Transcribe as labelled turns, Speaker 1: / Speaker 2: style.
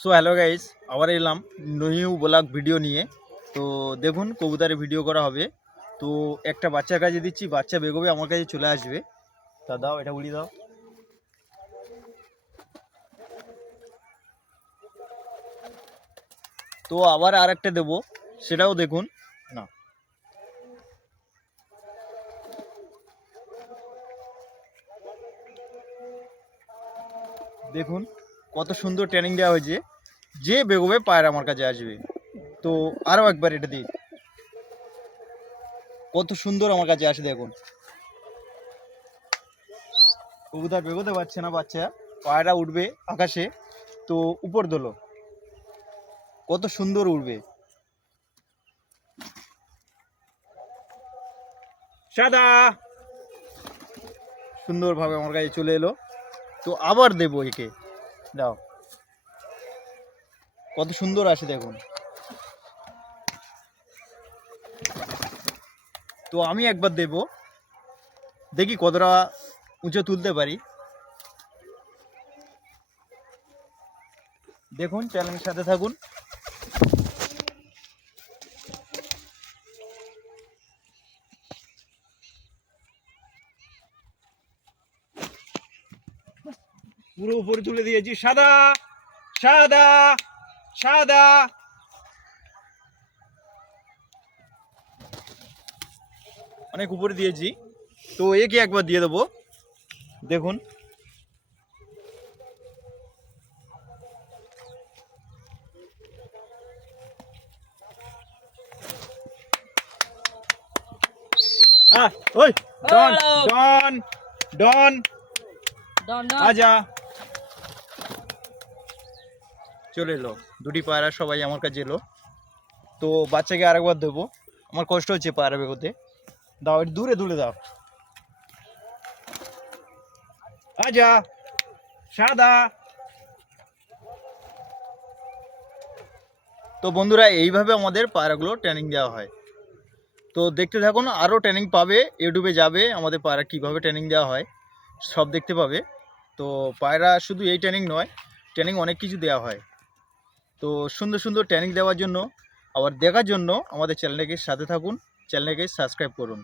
Speaker 1: So hello guys আবার এলাম new blog video নিয়ে। তো দেখুন, কবুতরের ভিডিও করা হবে। তো একটা বাচ্চার কাছে দিচ্ছি, বাচ্চা বেগোবে আমার কাছে চলে আসবে। তা দাও, এটা উড়িয়ে দাও। তো আবার আর একটা দেবো, সেটাও দেখুন। না। দেখুন কত সুন্দর ট্রেনিং দেওয়া হয়েছে, যে বেগোবে পায়ের আমার কাছে আসবে। তো আরও একবার এটা দিই। কত সুন্দর আমার কাছে আসে দেখুন। কবুতর বেগোতে পারছে না বাচ্চা, পায়রা উঠবে আকাশে, তো উপর দোলো। কত সুন্দর উঠবে। সাদা। সুন্দরভাবে আমার কাছে চলে এলো। তো আবার দেবো একে। দাও। কত সুন্দর আসে দেখুন। তো আমি একবার দেব। দেখি কতটা উঁচু তুলতে পারি। দেখুন চ্যালেঞ্জের সাথে থাকুন। পুরো উপরে তুলে দিয়েছি। সাদা সাদা সাদা। অনেক উপরে দিয়েছি। তো একে একবার দিয়ে দেবো। দেখুন। ওই ডন। ডন ডন। আজা। চলে এলো। দুটি পায়রা সবাই আমার কাছে এলো। তো বাচ্চাকে আরেকবার দেবো। আমার কষ্ট হচ্ছে পায়রা বেগোতে দাও, একটু দূরে দূরে দাও। আজা, সাদা। তো বন্ধুরা, এইভাবে আমাদের পায়রাগুলো ট্রেনিং দেওয়া হয়। তো দেখতে থাকুন আরও ট্রেনিং পাবে, ইউটিউবে যাবে আমাদের পায়রা কীভাবে ট্রেনিং দেওয়া হয়। সব দেখতে পাবে। তো পায়রা শুধু এই ট্রেনিং নয় ট্রেনিং অনেক কিছু দেওয়া হয়। তো সুন্দর সুন্দর ট্যানিং দেওয়ার জন্য, আবার দেখার জন্য আমাদের চ্যানেলটাকে সাথে থাকুন চ্যানেলটাকে সাবস্ক্রাইব করুন।